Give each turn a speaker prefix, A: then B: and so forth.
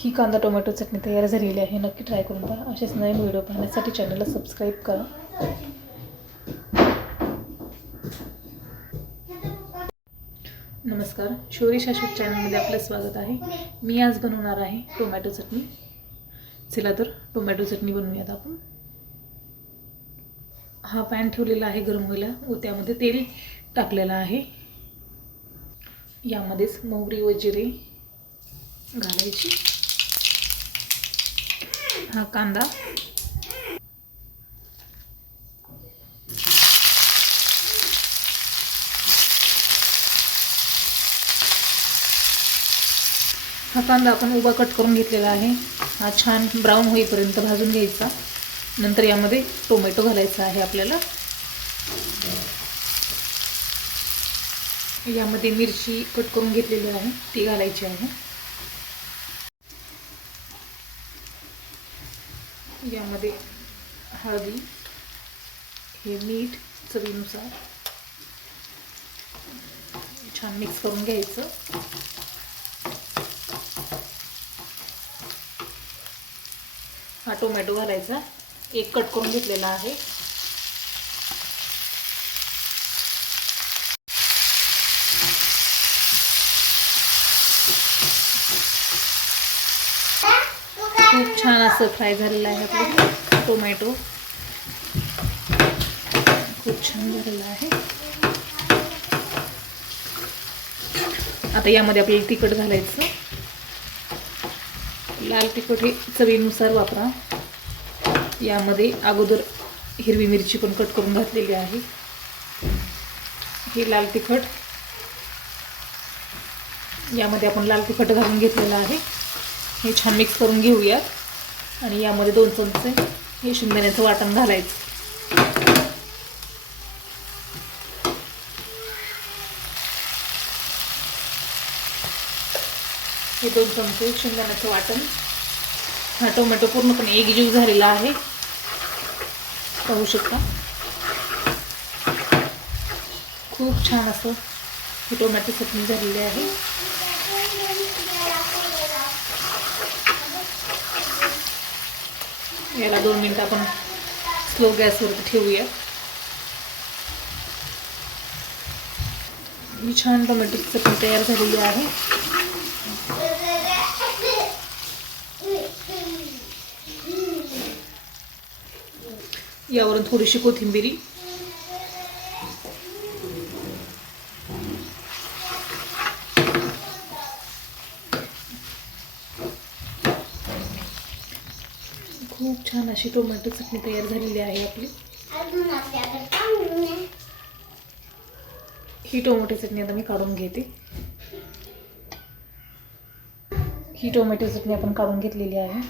A: ही कांदा टोमॅटो चटणी तयार झालेली आहे. नक्की ट्राय करून पहा. असेच नवीन व्हिडिओ पाहण्यासाठी चॅनलला सबस्क्राईब करा. नमस्कार. शौरी शाश्वत चॅनलमध्ये आपलं स्वागत आहे. मी आज बनवणार आहे टोमॅटो चटणी. चला तर टोमॅटो चटणी बनवूयात आपण. हा पॅन ठेवलेला आहे गरम व्हायला व त्यामध्ये तेल टाकलेलं आहे. यामध्येच मोहरी व जिरे घालायची. हा कांदा. हा कांदा आपण उभा कट करून घेतलेला आहे. हा छान ब्राऊन होईपर्यंत भाजून घ्यायचा. नंतर यामध्ये टोमॅटो घालायचा आहे आपल्याला. यामध्ये मिरची कट करून घेतलेली आहे. ती घालायची आहे. यामध्ये हळदी हे मीठ चवीनुसार छान मिक्स करून घ्यायचं. हा टोमॅटो घालायचा. एक कट करून घेतलेला आहे. खूप छान असं फ्राय झालेलं आहे आपलं. टोमॅटो. खूप छान झालेलं आहे. आता यामध्ये आपल्याला तिखट घालायचं. लाल तिखट हे चवीनुसार वापरा. यामध्ये अगोदर हिरवी मिरची पण कट करून घातलेली आहे. हे लाल तिखट. यामध्ये आपण लाल तिखट घालून घेतलेलं आहे. हे छान मिक्स करून घेऊयात. आणि यामध्ये दोन चमचे हे शेंगदाण्याचं वाटण घालायचं. हे दोन चमचे शेंगदाण्याचं वाटण. हा टोमॅटो पूर्णपणे एकजीव झालेला आहे. पाहू शकता. खूप छान असं हे टोमॅटो चटणी झालेली आहे. याला दोन मिनटं आपण स्लो गॅसवरती ठेवूया. ही छान टोमॅटो चटणी तयार झालेली आहे. यावरून थोडीशी कोथिंबिरी खूप छान अशी टोमॅटो चटणी तयार झालेली आहे आपली. ही टोमॅटो चटणी आता मी काढून घेते. ही टोमॅटो चटणी आपण काढून घेतलेली आहे.